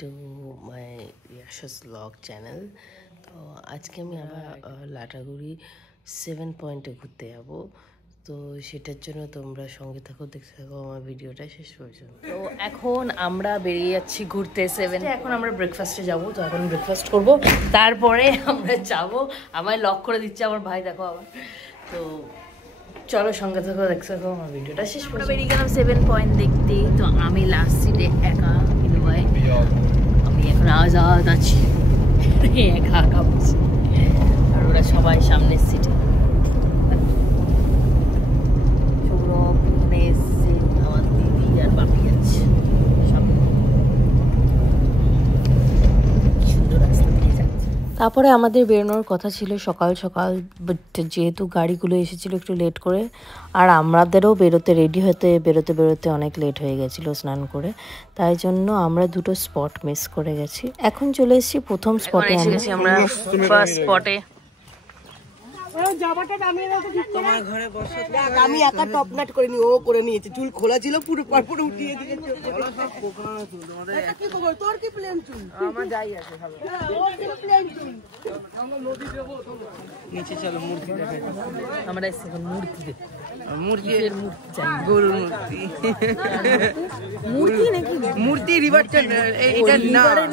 Two my Yashas blog channel. তো আজকে আমি আবার লাটাগুড়ি 7 পয়েন্টে ঘুরতে যাব। তো সেটার জন্য তোমরা সঙ্গে থাকো, দেখতে থাকো আমার ভিডিওটা শেষ পর্যন্ত। তো এখন আমরা বেরিয়ে যাচ্ছি ঘুরতে 7। এখন আমরা ব্রেকফাস্টে যাব। তো এখন ব্রেকফাস্ট করব, তারপরে আমরা যাব। আমায় লক করে দিচ্ছে আমার ভাই, দেখো আবার। তো চলো সঙ্গে থাকো, দেখতে থাকো আমার ভিডিওটা শেষ পর্যন্ত। বেরিয়ে গেলাম 7 পয়েন্ট দেখতে। তো আমি লাস্ট সিটে একা, কিন্তু ভাই আমি এখন আজাদ আছি, একা একা বসে, আর ওরা সবাই সামনের সিটে। সৌরভ এসছে, আমার দিদি আর বাপি যাচ্ছে সামনে। সুন্দর রাস্তা দিয়ে যাচ্ছে। তারপরে আমাদের বেরোনোর কথা ছিল সকাল সকাল, বাট যেহেতু গাড়িগুলো এসেছিলো একটু লেট করে, আর আমাদেরও বেরোতে বেরোতে অনেক লেট হয়ে গেছিলো স্নান করে, তাই জন্য আমরা দুটো স্পট মিস করে গেছি। এখন চলে এসেছি প্রথম স্পটে। আমরা ফার্স্ট স্পটে। আমি একা টপ নাট করিনি, ও করে নিয়েছে। চুল খোলা ছিল, পুরো পুরো উঠিয়ে দিয়েছে। তোর কি প্লেন চুল? আমার যাই আছে, প্লেন চুল। নিচে চলো, মূর্তি দেখে। আমরা মূর্তি দেখি, মূর্তির মূর্তি চাই, গরুর মূর্তি। মূর্তি নাকি মূর্তি? রিভারটা এটা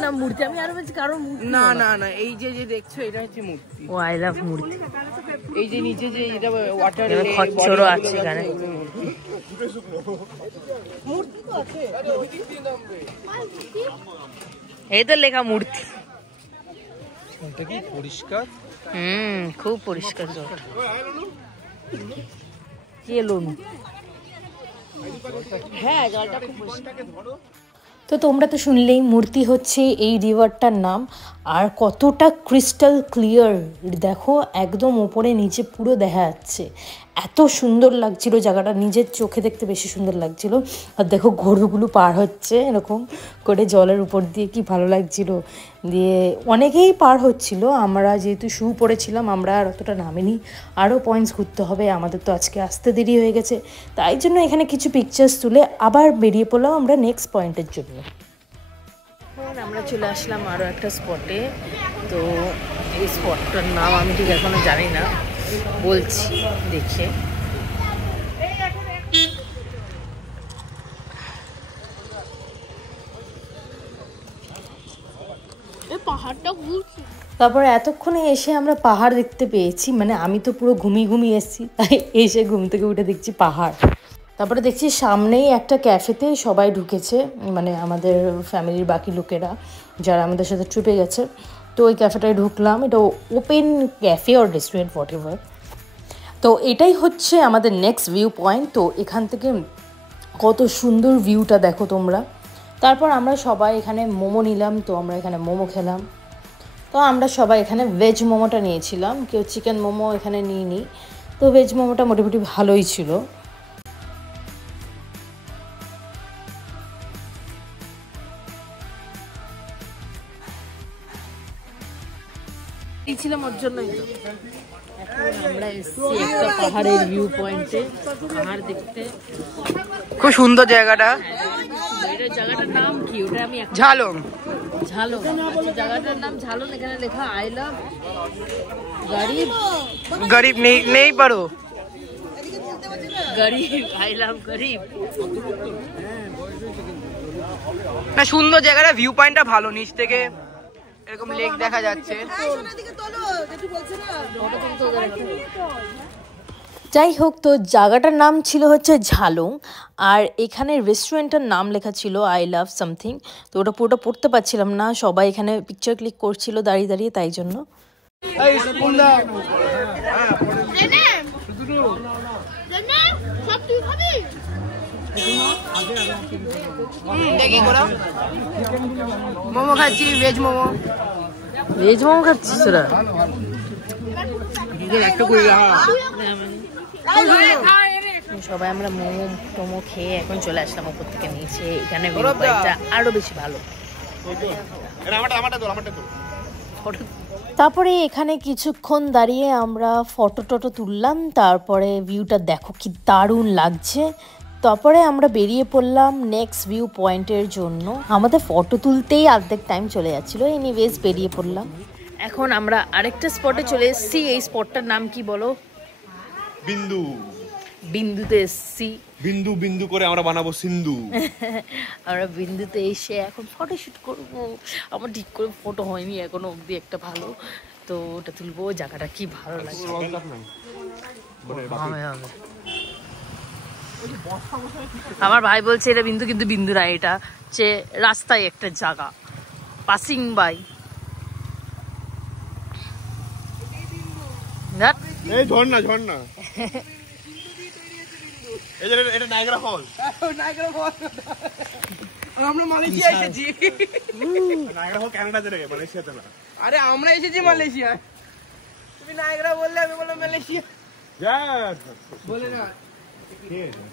না, মূর্তি। আমি আরো বলছি কারো না না না, এই যে যে দেখছো এটা হচ্ছে মূর্তি। ও আই লাভ মূর্তি। এই যে নিচে যে এটা ওয়াটার খচ্চরও আছে এখানে। মূর্তি তো আছে, এই তো লেখা মূর্তি। এটা কি পরিষ্কার? খুব পরিষ্কার জল। কি এলো? হ্যাঁ, জলটা খুব পরিষ্কার। তো তোমরা তো শুনলেই, মূর্তি হচ্ছে এই রিভারটার নাম। আর কতটা ক্রিস্টাল ক্লিয়ার দেখো, একদম ওপরে নিচে পুরো দেখা যাচ্ছে। এত সুন্দর লাগছিল জায়গাটা, নিজের চোখে দেখতে বেশি সুন্দর লাগছিল। আর দেখো গরুগুলো পার হচ্ছে এরকম করে জলের উপর দিয়ে, কি ভালো লাগছিল। দিয়ে অনেকেই পার হচ্ছিল, আমরা যেহেতু শু পরেছিলাম আমরা আর অতটা নামিনি। আরও পয়েন্টস ঘুরতে হবে, আমাদের তো আজকে আসতে দেরি হয়ে গেছে, তাই জন্য এখানে কিছু পিকচার্স তুলে আবার বেরিয়ে পড়লাম আমরা নেক্সট পয়েন্টের জন্য। আমরা চলে আসলাম আরও একটা স্পটে। তো এই স্পটটার নাম আমি ঠিক এখনো জানি না, বলছি দেখে। তারপরে এতক্ষণে এসে আমরা পাহাড় দেখতে পেয়েছি। মানে আমি তো পুরো ঘুমিয়ে এসেছি, তাই এসে ঘুম থেকে উঠে দেখছি পাহাড়। তারপরে দেখছি সামনেই একটা ক্যাফেতে সবাই ঢুকেছে, মানে আমাদের ফ্যামিলির বাকি লোকেরা যারা আমাদের সাথে ট্রিপে গেছে। তো ওই ক্যাফেটায় ঢুকলাম, এটা ওপেন ক্যাফে আর রেস্টুরেন্ট হোয়াট এভার। তো এটাই হচ্ছে আমাদের নেক্সট ভিউ পয়েন্ট। তো এখান থেকে কত সুন্দর ভিউটা দেখো তোমরা। তারপর আমরা সবাই এখানে মোমো নিলাম, তো আমরা এখানে মোমো খেলাম। তো আমরা সবাই এখানে ভেজ মোমোটা নিয়েছিলাম, কেউ চিকেন মোমো এখানে নিইনি। তো ভেজ মোমোটা মোটামুটি ভালোই ছিল। ছিলাম ওর জন্যই তো। এখন আমরা এসেছি একটা পাহাড়ের ভিউ পয়েন্টে, পাহাড় দেখতে। খুব সুন্দর জায়গাটা। জায়গাটার নাম কি? ওটা আমি ঝালং। ঝালং, জায়গাটার নাম ঝালং। এখানে লেখা আই লাভ গরিব নেই পারো, গরিব, আই লাভ গরিব। না, সুন্দর জায়গাটা, ভিউ পয়েন্টটা ভালো, নিচ থেকে এরকম লেক দেখা যাচ্ছে। যাই হোক, তো জায়গাটার নাম ছিল হচ্ছে ঝালং, আর এখানে রেস্টুরেন্টের নাম লেখা ছিল আই লাভ সামথিং। তো ওটা পুরোটা পড়তে পারছিলাম না, সবাই এখানে পিকচার ক্লিক করছিল দাঁড়িয়ে দাঁড়িয়ে, তাই জন্য। দেখি করো, মোমো খাচ্ছি, ভেজ মোমো। ভেজ মোমো খাচ্ছিস তোরা? সবাই আমরা মোমো টোমো খেয়ে এখন চলে আসলাম উপর থেকে নিচে। এখানে আরো বেশি ভালো। তারপরে এখানে কিছুক্ষণ দাঁড়িয়ে আমরা ফটো টটো তুললাম। তারপরে ভিউটা দেখো কি দারুণ লাগছে। তারপরে আমরা বেরিয়ে পড়লাম নেক্সট ভিউ পয়েন্টের জন্য। আমাদের ফটো তুলতেই অর্ধেক টাইম চলে যাচ্ছিলো, এনিওয়েজ বেরিয়ে পড়লাম। এখন আমরা আরেকটা স্পটে চলে এসেছি। এই স্পটটার নাম কি বলো? বিন্দু। বিন্দুতে এসেছি। বিন্দু বিন্দু করে আমরা বানাবো সিন্ধু। আমরা বিন্দুতে এসে এখন ফটোশুট করবো। আমার ঠিক করে ফটো হয়নি এখনো অবধি একটা ভালো, তো ওটা তুলবো। জায়গাটা কি ভালো লাগছে। আমার ভাই বলছে এটা বিন্দু, কিন্তু বিন্দু না, এটা হচ্ছে রাস্তায় একটা জায়গা, পাসিং বাই। এই ঝর্ণা ঝর্ণা এই যে এটা নায়াগ্রা ফল। নায়াগ্রা ফল আমরা মালয়েশিয়া এসেছি। নায়াগ্রা ফল কানাডাতে রে, মালয়েশিয়াতে না। আরে আমরা এসেছি মালয়েশিয়া, তুমি নায়াগ্রা বললে আমি বললাম মালয়েশিয়া। যা বলে না ঠিক আছে।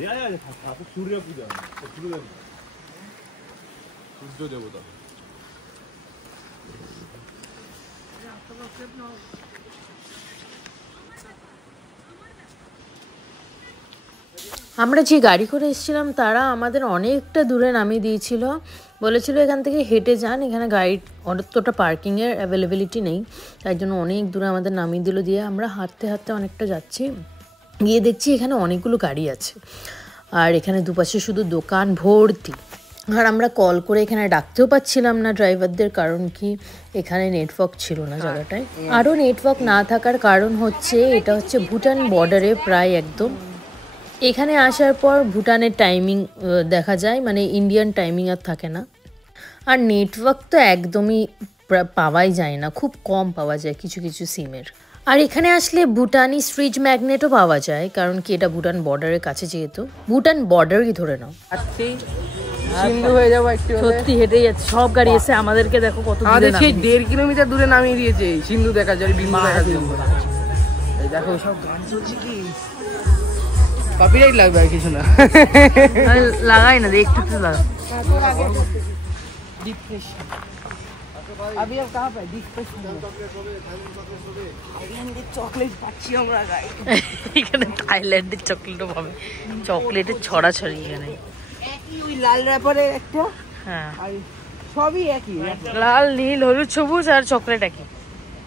যা যা ঠাকুর সূর্য পূজা, সূর্য দেবতা। আমরা যে গাড়ি করে এসেছিলাম তারা আমাদের অনেকটা দূরে নামিয়ে দিয়েছিল, বলেছিল এখান থেকে হেঁটে যান, এখানে গাড়ি অতটা পার্কিংয়ের অ্যাভেলেবিলিটি নেই, তাই জন্য অনেক দূরে আমাদের নামিয়ে দিল। দিয়ে আমরা হাঁটতে হাঁটতে অনেকটা যাচ্ছি, গিয়ে দেখছি এখানে অনেকগুলো গাড়ি আছে, আর এখানে দুপাশে শুধু দোকান ভর্তি। আর আমরা কল করে এখানে ডাকতেও পাচ্ছিলাম না ড্রাইভারদের, কারণ কি এখানে নেটওয়ার্ক ছিল না জায়গাটায়। আরও নেটওয়ার্ক না থাকার কারণ হচ্ছে এটা হচ্ছে ভুটান বর্ডারে প্রায় একদম। এখানে আসার পর ভুটানের টাইমিং দেখা যায়, মানে ইন্ডিয়ান টাইমিং আর থাকে না। আর নেটওয়ার্ক তো একদমই পাওয়াই যায় না, খুব কম পাওয়া যায় কিছু কিছু সিমের। আর এখানে আসলে ভুটানি ফ্রিজ ম্যাগনেটও পাওয়া যায়, কারণ কি এটা ভুটান বর্ডারের কাছে, যেহেতু ভুটান বর্ডারই ধরে নাও। সিন্ধু হয়ে যাবো একটু, সত্যি হেঁটে যাচ্ছে, সব গাড়ি এসে আমাদেরকে দেখো কত আমাদের সেই 1.5 কিলোমিটার দূরে নামিয়ে দিয়েছে সিন্ধু দেখার জন্য, বিন্দু দেখার জন্য। এই দেখো সব গান চলছে, কি কপিরাইট লাগবে আর কিছু না। লাগাই না, একটু একটু লাগা। अभी अब कहाँ पे डिस्कशन থাইল্যান্ডের চকলেট পাচ্ছি আমরা গাইস। এখানে থাইল্যান্ডের চকলেটও পাবে, চকলেটের ছড়াছড়ি এখানে। একই ওই লাল র্যাপারে একটা, হ্যাঁ আর সবই একই, লাল নীল হলুদ সবুজ, আর চকলেট একই।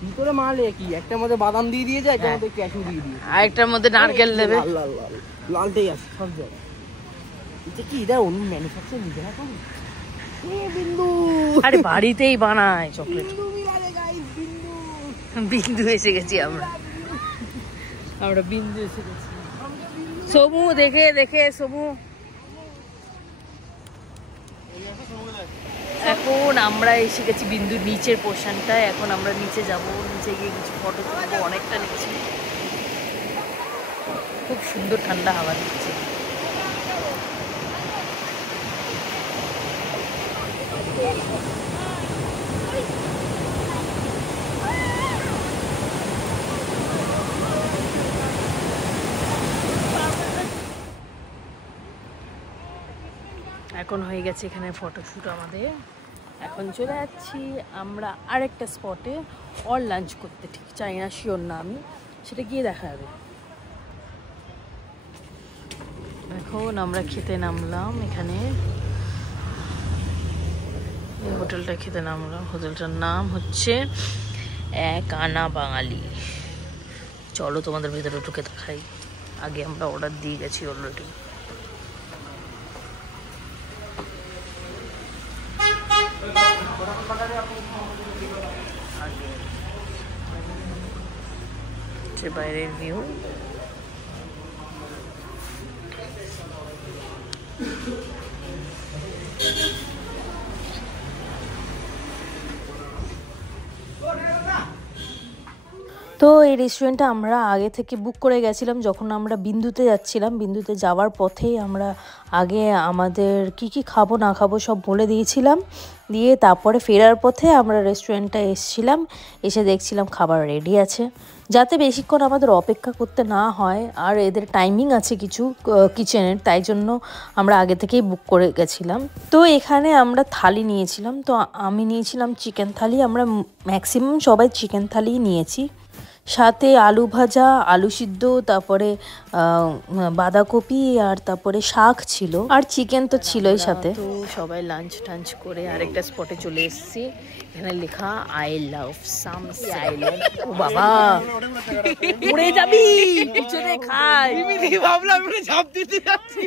ভিতরে মাল একই, একটার মধ্যে বাদাম দিয়ে দিয়েছে, একটার মধ্যে ক্যাশু দিয়ে দিয়েছে, আর একটার মধ্যে নারকেল দেবে। লাল লাল লাল লালটাই আছে সব জায়গায়। এটা কি এটা অন্য ম্যানুফ্যাকচার নিজে না করে? বিন্দু আরে বাড়িতেই বানায় চকলেট। বিন্দু মিলারে গাইস, বিন্দু বিন্দু এসে গেছি আমরা, আমরা বিন্দু এসে গেছি। সমু দেখে দেখে সমু। এখন আমরা এসে গেছি বিন্দুর নিচের পোর্শনটায়। এখন আমরা নিচে যাব, নিচে গিয়ে কিছু ফটো তুলবো। অনেকটা নিচে, খুব সুন্দর ঠান্ডা হাওয়া দিচ্ছে। এখন হয়ে গেছে এখানে ফটোশ্যুট আমাদের। এখন চলে যাচ্ছি আমরা আরেকটা স্পটে অর লাঞ্চ করতে, ঠিক চাই না, শিওর না আমি, সেটা গিয়ে দেখা যাবে। এখন আমরা খেতে নামলাম এখানে, এই হোটেলটা খেতে নামলাম। হোটেলটার নাম হচ্ছে এক আনা বাঙালি। চলো তোমাদের ভেতরে ঢুকে দেখাই, আগে আমরা অর্ডার দিয়ে গেছি অলরেডি। বাইরের ভিউ, তো এই রেস্টুরেন্টটা আমরা আগে থেকে বুক করে গেছিলাম যখন আমরা বিন্দুতে যাচ্ছিলাম। বিন্দুতে যাওয়ার পথেই আমরা আগে আমাদের কি কি খাবো না খাবো সব বলে দিয়েছিলাম, দিয়ে তারপরে ফেরার পথে আমরা রেস্টুরেন্টটা এসেছিলাম, এসে দেখছিলাম খাবার রেডি আছে, যাতে বেশিক্ষণ আমাদের অপেক্ষা করতে না হয়। আর এদের টাইমিং আছে কিছু কিচেনের, তাই জন্য আমরা আগে থেকেই বুক করে গেছিলাম। তো এখানে আমরা থালি নিয়েছিলাম, তো আমি নিয়েছিলাম চিকেন থালি। আমরা ম্যাক্সিমাম সবাই চিকেন থালিই নিয়েছি। সাথে আলু ভাজা, আলু সিদ্ধ, তারপরে বাঁধাকপি, আর তারপরে শাক ছিল, আর চিকেন তো ছিলই সাথে। তো সবাই লাঞ্চ টাঞ্চ করে আরেকটা স্পটে চলে এসেছি। এখানে লেখা আই লাভ সামসি আইল্যান্ড। ও বাবা, উড়ে যাবি, পিছনে খাই। ভাবলাম আমি ঝাঁপ দিতে যাচ্ছি।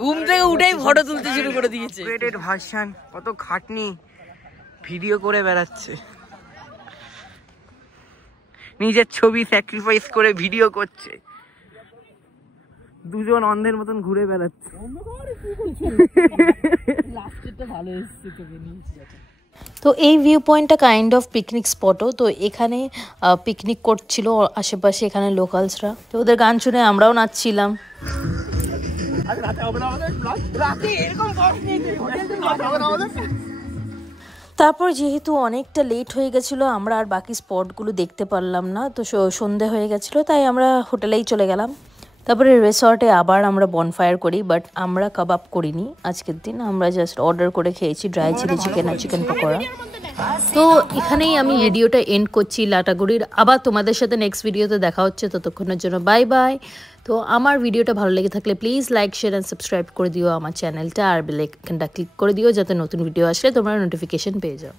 ঘুম থেকে উঠেই ফটো তুলতে শুরু করে দিয়েছে। আপগ্রেডেড ভার্সন, কত খাটনি, ভিডিও করে বেড়াচ্ছে, নিজের ছবি স্যাক্রিফাইস করে ভিডিও করছে, দুজন অন্ধের মতন ঘুরে বেড়াচ্ছে। তো এই ভিউ পয়েন্টটা কাইন্ড অফ পিকনিক স্পটও। তো এখানে পিকনিক করছিল আশেপাশে এখানে লোকালসরা। তো ওদের গান শুনে আমরাও নাচছিলাম। তারপর যেহেতু অনেকটা লেট হয়ে গেছিলো, আমরা আর বাকি স্পটগুলো দেখতে পারলাম না। তো সন্ধে হয়ে গেছিলো, তাই আমরা হোটেলেই চলে গেলাম। তারপরে রিসর্টে আবার আমরা বনফায়ার করি, বাট আমরা কাবাব করিনি আজকের দিন। আমরা জাস্ট অর্ডার করে খেয়েছি ড্রাই চিলি চিকেন আর চিকেন পকোড়া। তো এখানেই আমি ভিডিওটা এন্ড করছি লাটাগুড়ির। আবার তোমাদের সাথে নেক্সট ভিডিওতে দেখা হচ্ছে, ততক্ষণের জন্য বাই বাই। তো আমার ভিডিওটা ভালো লেগে থাকলে please like, share and subscribe করে দিও আমার চ্যানেলটা, আর বেল আইকনটা ক্লিক করে দিও যাতে নতুন ভিডিও আসলে তোমরা নোটিফিকেশন পেয়ে যাও।